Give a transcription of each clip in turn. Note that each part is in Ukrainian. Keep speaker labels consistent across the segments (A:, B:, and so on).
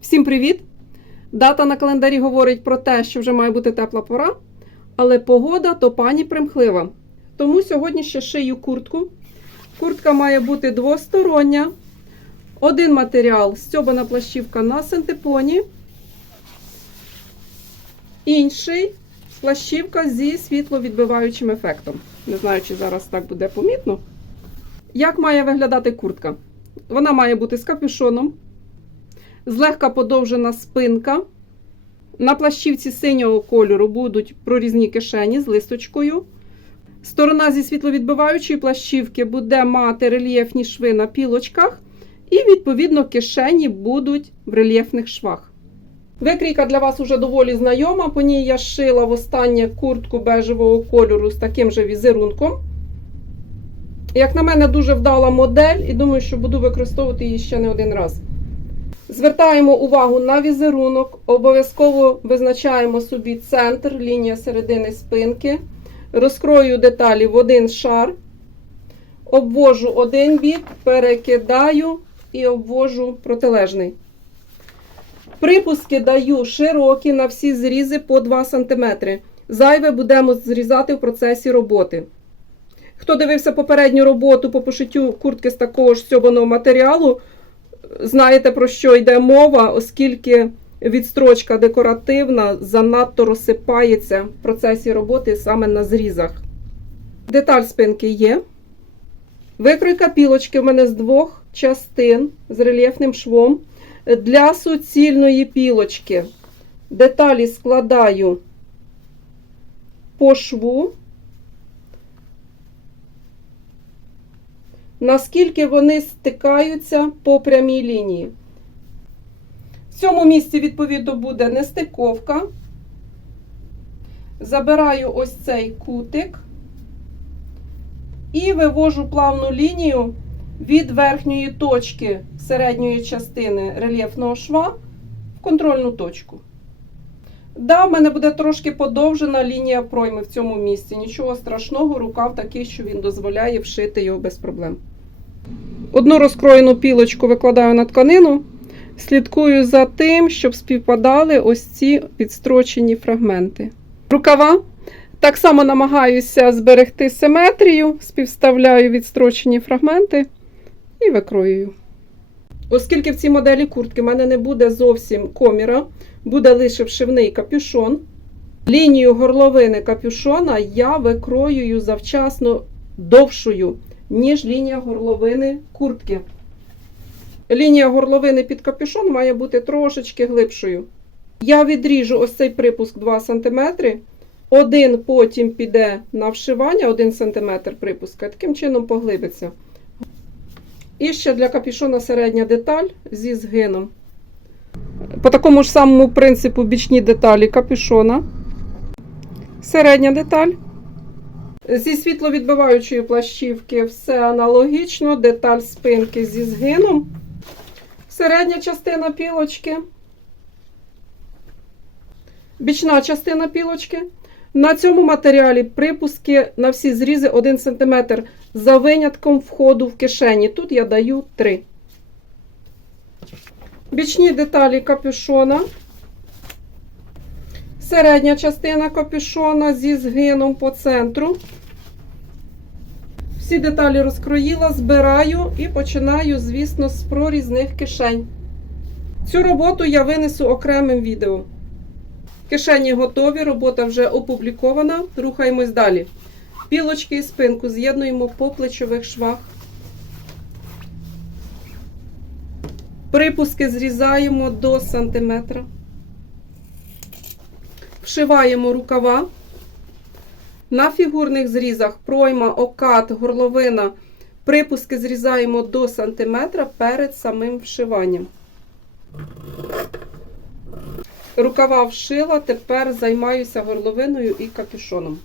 A: Всім привіт! Дата на календарі говорить про те, що вже має бути тепла пора, але погода то пані примхлива. Тому сьогодні ще шию куртку. Куртка має бути двостороння. Один матеріал стьобана плащівка на синтепоні. Інший плащівка зі світловідбиваючим ефектом. Не знаю, чи зараз так буде помітно. Як має виглядати куртка? Вона має бути з капюшоном, злегка подовжена спинка. На плащівці синього кольору будуть прорізні кишені з листочкою. Сторона зі світловідбиваючої плащівки буде мати рельєфні шви на пілочках, і, відповідно, кишені будуть в рельєфних швах. Викрійка для вас уже доволі знайома. По ній я шила востаннє куртку бежевого кольору з таким же візерунком. Як на мене, дуже вдала модель, і думаю, що буду використовувати її ще не один раз. Звертаємо увагу на візерунок, обов'язково визначаємо собі центр, лінія середини спинки. Розкрою деталі в один шар, обвожу один бік, перекидаю і обвожу протилежний. Припуски даю широкі на всі зрізи по 2 см. Зайве будемо зрізати в процесі роботи. Хто дивився попередню роботу по пошиттю куртки з такого ж стьобаного матеріалу, знаєте про що йде мова, оскільки відстрочка декоративна занадто розсипається в процесі роботи саме на зрізах. Деталь спинки є. Викройка пілочки в мене з двох частин з рельєфним швом. Для суцільної пілочки деталі складаю по шву. Наскільки вони стикаються по прямій лінії. В цьому місці, відповідно, буде нестиковка. Забираю ось цей кутик і вивожу плавну лінію від верхньої точки середньої частини рельєфного шва в контрольну точку. Да, в мене буде трошки подовжена лінія пройми в цьому місці. Нічого страшного, рукав такий, що він дозволяє вшити його без проблем. Одну розкроєну пілочку викладаю на тканину. Слідкую за тим, щоб співпадали ось ці підстрочені фрагменти. Рукава так само намагаюся зберегти симетрію, співставляю відстрочені фрагменти і викроюю. Оскільки в цій моделі куртки в мене не буде зовсім коміра, буде лише вшивний капюшон. Лінію горловини капюшона я викроюю завчасно довшою, ніж лінія горловини куртки. Лінія горловини під капюшон має бути трошечки глибшою. Я відріжу ось цей припуск 2 см. Один потім піде на вшивання, 1 см припуска, таким чином поглибиться. І ще для капюшона середня деталь зі згином. По такому ж самому принципу бічні деталі капюшона. Середня деталь. Зі світловідбиваючої плащівки все аналогічно. Деталь спинки зі згином. Середня частина пілочки. Бічна частина пілочки. На цьому матеріалі припуски на всі зрізи 1 см за винятком входу в кишені. Тут я даю 3. Бічні деталі капюшона. Середня частина капюшона зі згином по центру. Всі деталі розкроїла, збираю і починаю, звісно, з прорізних кишень. Цю роботу я винесу окремим відео. Кишені готові, робота вже опублікована. Рухаємось далі. Пілочки і спинку з'єднуємо по плечових швах. Припуски зрізаємо до сантиметра. Вшиваємо рукава. На фігурних зрізах пройма, окат, горловина. Припуски зрізаємо до сантиметра перед самим вшиванням. Рукава вшила, тепер займаюся горловиною і капюшоном.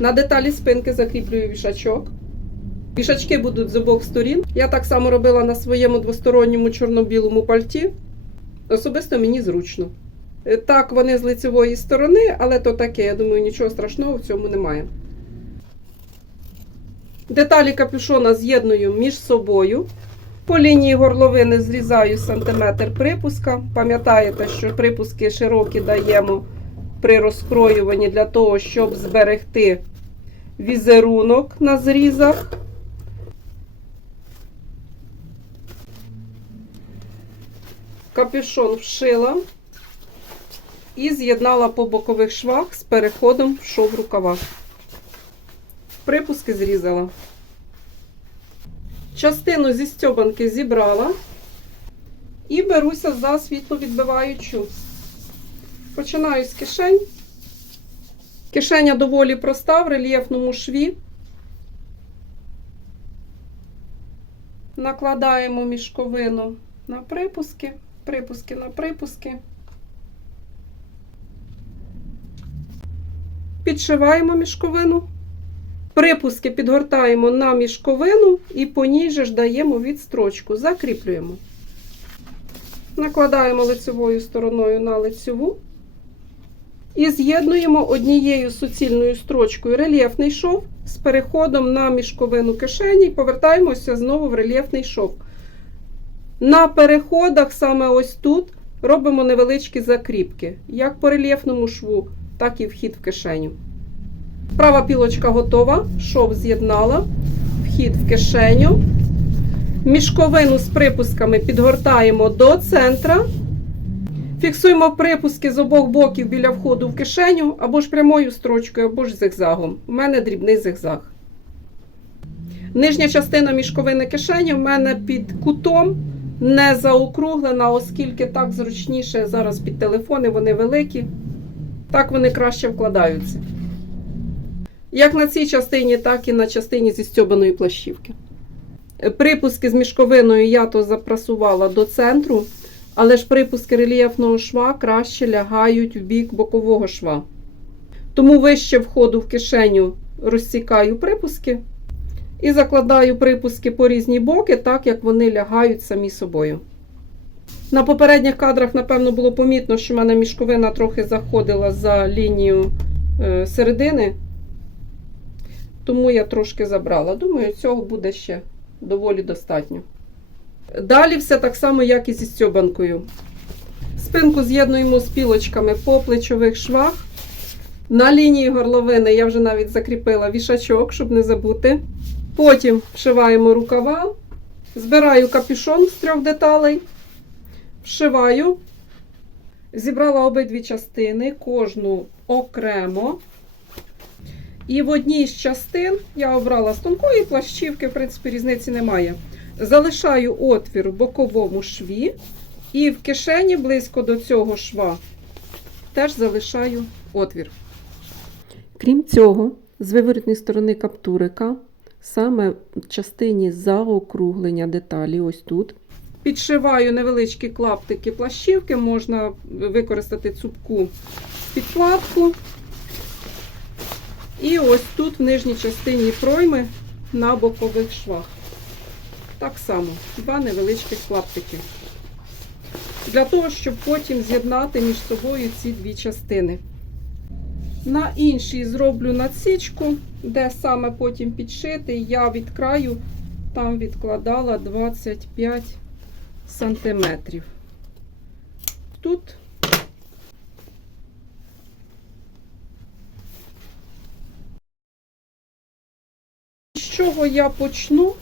A: На деталі спинки закріплюю вішачок. Вішачки будуть з обох сторін. Я так само робила на своєму двосторонньому чорно-білому пальті. Особисто мені зручно. Е, Так, вони з лицевої сторони, але то таке, я думаю, нічого страшного в цьому немає. Деталі капюшона з'єдную між собою. По лінії горловини зрізаю сантиметр припуска. Пам'ятаєте, що припуски широкі даємо при розкроюванні для того, щоб зберегти візерунок на зрізах. Капюшон вшила і з'єднала по бокових швах з переходом в шов рукава. Припуски зрізала. Частину зі стьобанки зібрала і беруся за світловідбиваючу. Починаю з кишень. Кишеня доволі проста в рельєфному шві. Накладаємо мішковину на припуски, припуски на припуски. Підшиваємо мішковину. Припуски підгортаємо на мішковину і по ній же ж даємо відстрочку. Закріплюємо. Накладаємо лицевою стороною на лицеву. І з'єднуємо однією суцільною строчкою рельєфний шов з переходом на мішковину кишені і повертаємося знову в рельєфний шов. На переходах, саме ось тут, робимо невеличкі закріпки, як по рельєфному шву, так і вхід в кишеню. Права пілочка готова, шов з'єднала, вхід в кишеню. Мішковину з припусками підгортаємо до центра. Фіксуємо припуски з обох боків біля входу в кишеню, або ж прямою строчкою, або ж зигзагом. У мене дрібний зигзаг. Нижня частина мішковини кишені в мене під кутом не заокруглена, оскільки так зручніше зараз під телефони, вони великі. Так вони краще вкладаються. Як на цій частині, так і на частині зі стьобаної плащівки. Припуски з мішковиною я то запрасувала до центру, але ж припуски рельєфного шва краще лягають в бік бокового шва. Тому вище входу в кишеню розсікаю припуски і закладаю припуски по різні боки, так як вони лягають самі собою. На попередніх кадрах, напевно, було помітно, що в мене мішковина трохи заходила за лінію е, середини, тому я трошки забрала. Думаю, цього буде ще доволі достатньо. Далі все так само, як і зі стьобанкою. Спинку з'єднуємо з пілочками по плечових швах. На лінії горловини я вже навіть закріпила вішачок, щоб не забути. Потім вшиваємо рукава, збираю капюшон з трьох деталей, вшиваю, зібрала обидві частини, кожну окремо. І в одній з частин я обрала з тонкої плащівки, в принципі, різниці немає. Залишаю отвір в боковому шві, і в кишені близько до цього шва теж залишаю отвір. Крім цього, з виворітної сторони каптурика, саме в частині заокруглення деталі, ось тут, підшиваю невеличкі клаптики плащівки, можна використати цупку підкладку. І ось тут в нижній частині пройми на бокових швах. Так само, два невеличких клаптики. Для того, щоб потім з'єднати між собою ці дві частини. На іншій зроблю надсічку, де саме потім підшити, я від краю там відкладала 25 сантиметрів. Тут з чого я почну?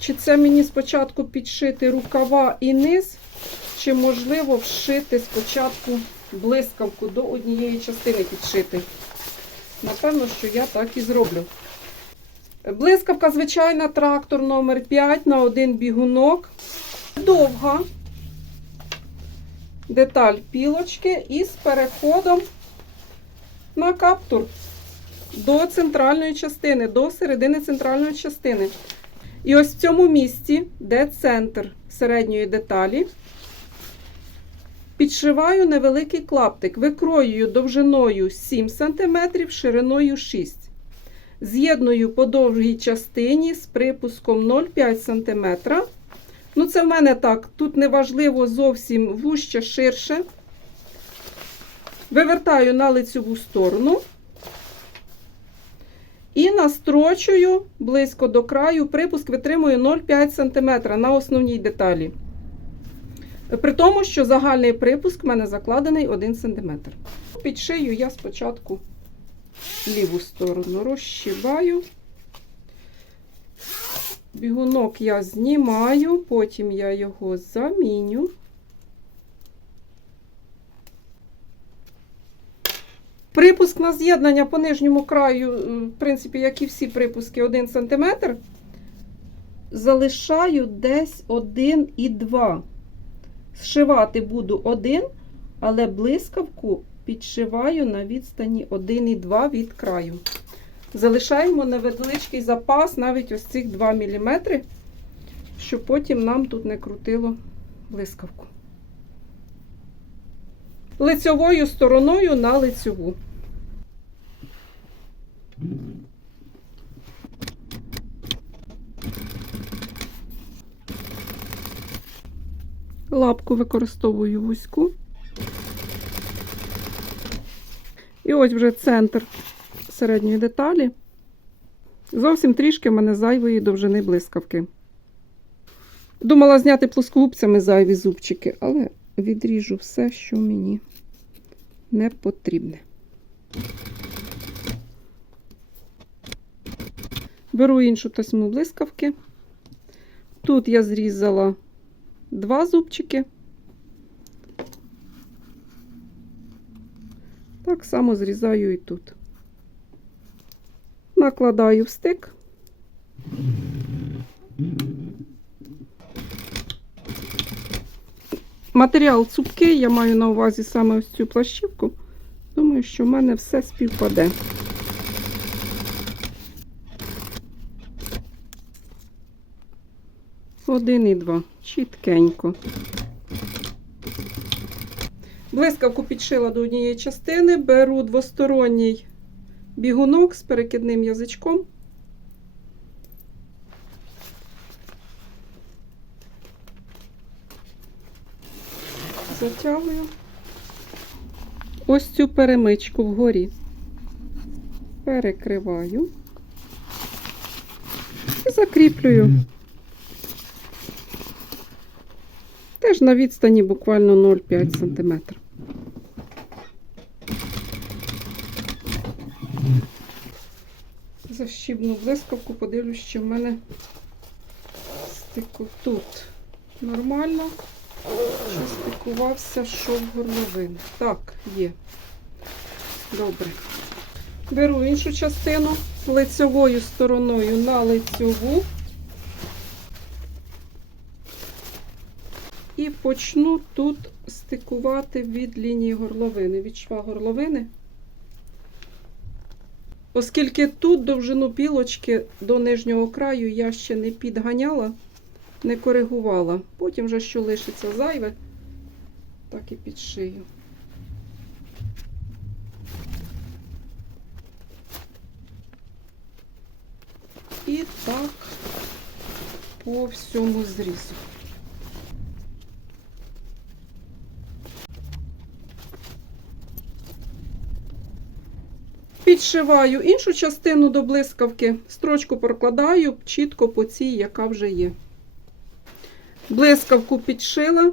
A: Чи це мені спочатку підшити рукава і низ, чи можливо вшити спочатку блискавку до однієї частини підшити? Напевно, що я так і зроблю. Блискавка, звичайна, трактор номер 5 на один бігунок. Довга деталь пілочки із переходом на каптур до центральної частини, до середини центральної частини. І ось в цьому місці, де центр середньої деталі, підшиваю невеликий клаптик, викроюю довжиною 7 см, шириною 6 З'єдную по довгій частині з припуском 0,5 см. Ну, це в мене так, тут не важливо зовсім вужче, ширше. Вивертаю на лицеву сторону. І настрочую близько до краю. Припуск витримує 0,5 см на основній деталі. При тому, що загальний припуск в мене закладений 1 см. Під шию я спочатку ліву сторону розшибаю. Бігунок я знімаю, потім я його заміню. Припуск на з'єднання по нижньому краю, е, в принципі, як і всі припуски, 1 см. Залишаю десь 1,2. Зшивати буду 1, але блискавку підшиваю на відстані 1,2 від краю. Залишаємо невеличкий запас, навіть ось цих 2 мм, щоб потім нам тут не крутило блискавку. Лицьовою стороною на лицьову. Лапку використовую вузьку. І ось вже центр середньої деталі. Зовсім трішки в мене зайвої довжини блискавки. Думала зняти плоскогубцями зайві зубчики, але відріжу все, що мені не потрібне. Беру іншу тасьму блискавки. Тут я зрізала два зубчики. Так само зрізаю і тут. Накладаю в стик. Матеріал цупкий, я маю на увазі саме ось цю плащівку. Думаю, що в мене все співпаде. Один і два. Чіткенько. Блискавку підшила до однієї частини, беру двосторонній бігунок з перекидним язичком. Затягую ось цю перемичку вгорі. Перекриваю і закріплюю. Теж на відстані буквально 0,5 см. Защібну блискавку, подивлюсь, що в мене стику тут нормально. Що стикувався шов горловини. Так, є. Добре. Беру іншу частину лицьовою стороною на лицьову. І почну тут стикувати від лінії горловини, від шва горловини. Оскільки тут довжину пілочки до нижнього краю я ще не підганяла, не коригувала. Потім вже що лишиться зайве, так і підшию. І так по всьому зрізу. Підшиваю іншу частину до блискавки, строчку прокладаю чітко по цій, яка вже є. Блискавку підшила,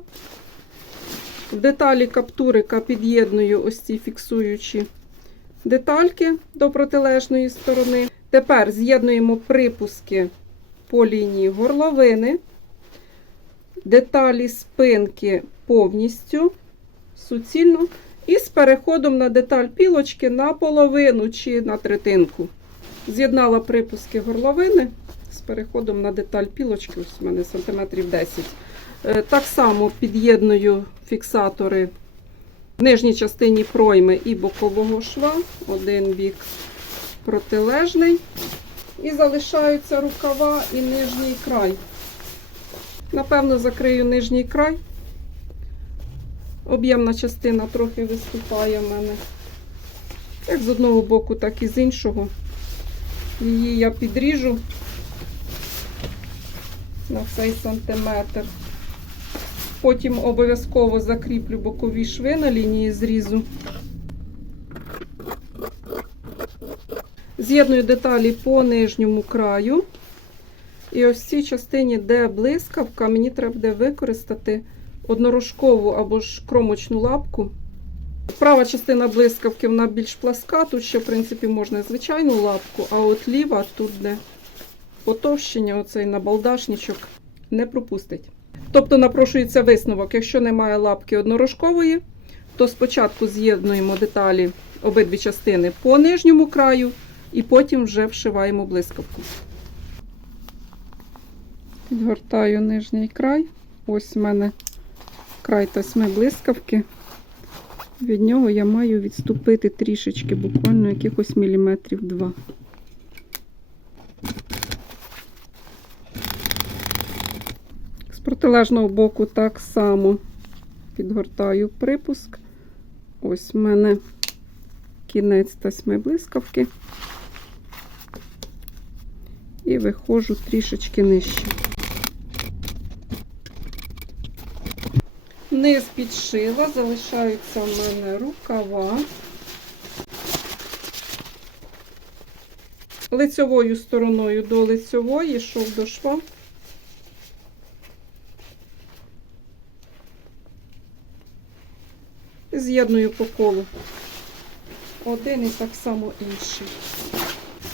A: деталі каптурика під'єдную ось ці фіксуючі детальки до протилежної сторони. Тепер з'єднуємо припуски по лінії горловини, деталі спинки повністю суцільно. І з переходом на деталь пілочки на половину чи на третинку. З'єднала припуски горловини з переходом на деталь пілочки, ось у мене сантиметрів 10. Е, Так само під'єдную фіксатори в нижній частині пройми і бокового шва. Один бік протилежний. І залишаються рукава і нижній край. Напевно, закрию нижній край. Об'ємна частина трохи виступає в мене. Як з одного боку, так і з іншого. Її я підріжу на цей сантиметр. Потім обов'язково закріплю бокові шви на лінії зрізу. З'єдную деталі по нижньому краю. І ось в цій частині, де блискавка, мені треба буде використати однорожкову або ж кромочну лапку. Права частина блискавки вона більш пласка, тут ще, в принципі, можна звичайну лапку, а от ліва, тут де потовщення, оцей набалдашничок, не пропустить. Тобто напрошується висновок, якщо немає лапки однорожкової, то спочатку з'єднуємо деталі обидві частини по нижньому краю і потім вже вшиваємо блискавку. Підгортаю нижній край. Ось у мене край тасьми блискавки. Від нього я маю відступити трішечки, буквально якихось міліметрів два. З протилежного боку так само підгортаю припуск. Ось в мене кінець тасьми блискавки. І виходжу трішечки нижче. Низ підшила, залишаються в мене рукава. Лицьовою стороною до лицьової, йшов до шва. З'єдную по колу. Один і так само інший.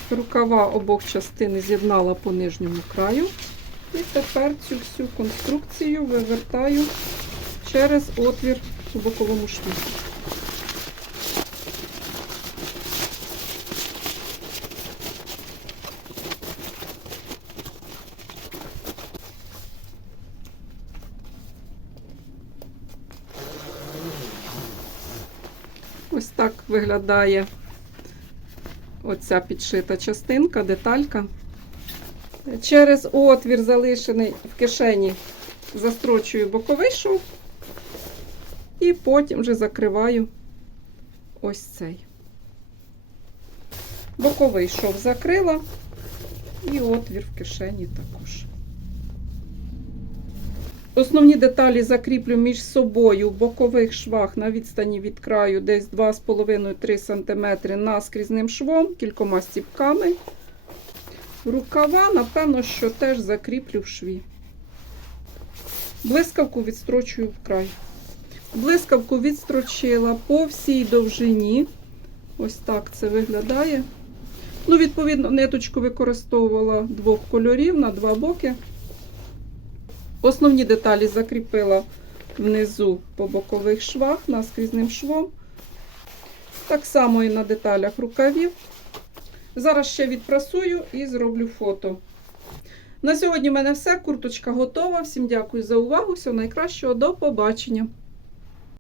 A: Рукава обох частин з'єднала по нижньому краю. І тепер цю всю конструкцію вивертаю через отвір у боковому шві. Ось так виглядає оця підшита частинка, деталька. Через отвір, залишений в кишені, застрочую боковий шов і потім вже закриваю ось цей. Боковий шов закрила і отвір в кишені також. Основні деталі закріплю між собою в бокових швах на відстані від краю десь 2,5-3 см наскрізним швом, кількома стіпками. Рукава, напевно, що теж закріплю в шві. Блискавку відстрочую в край. Блискавку відстрочила по всій довжині. Ось так це виглядає. Ну, відповідно, ниточку використовувала двох кольорів на два боки. Основні деталі закріпила внизу по бокових швах наскрізним швом. Так само і на деталях рукавів. Зараз ще відпрасую і зроблю фото. На сьогодні в мене все. Курточка готова. Всім дякую за увагу. Всього найкращого. До побачення!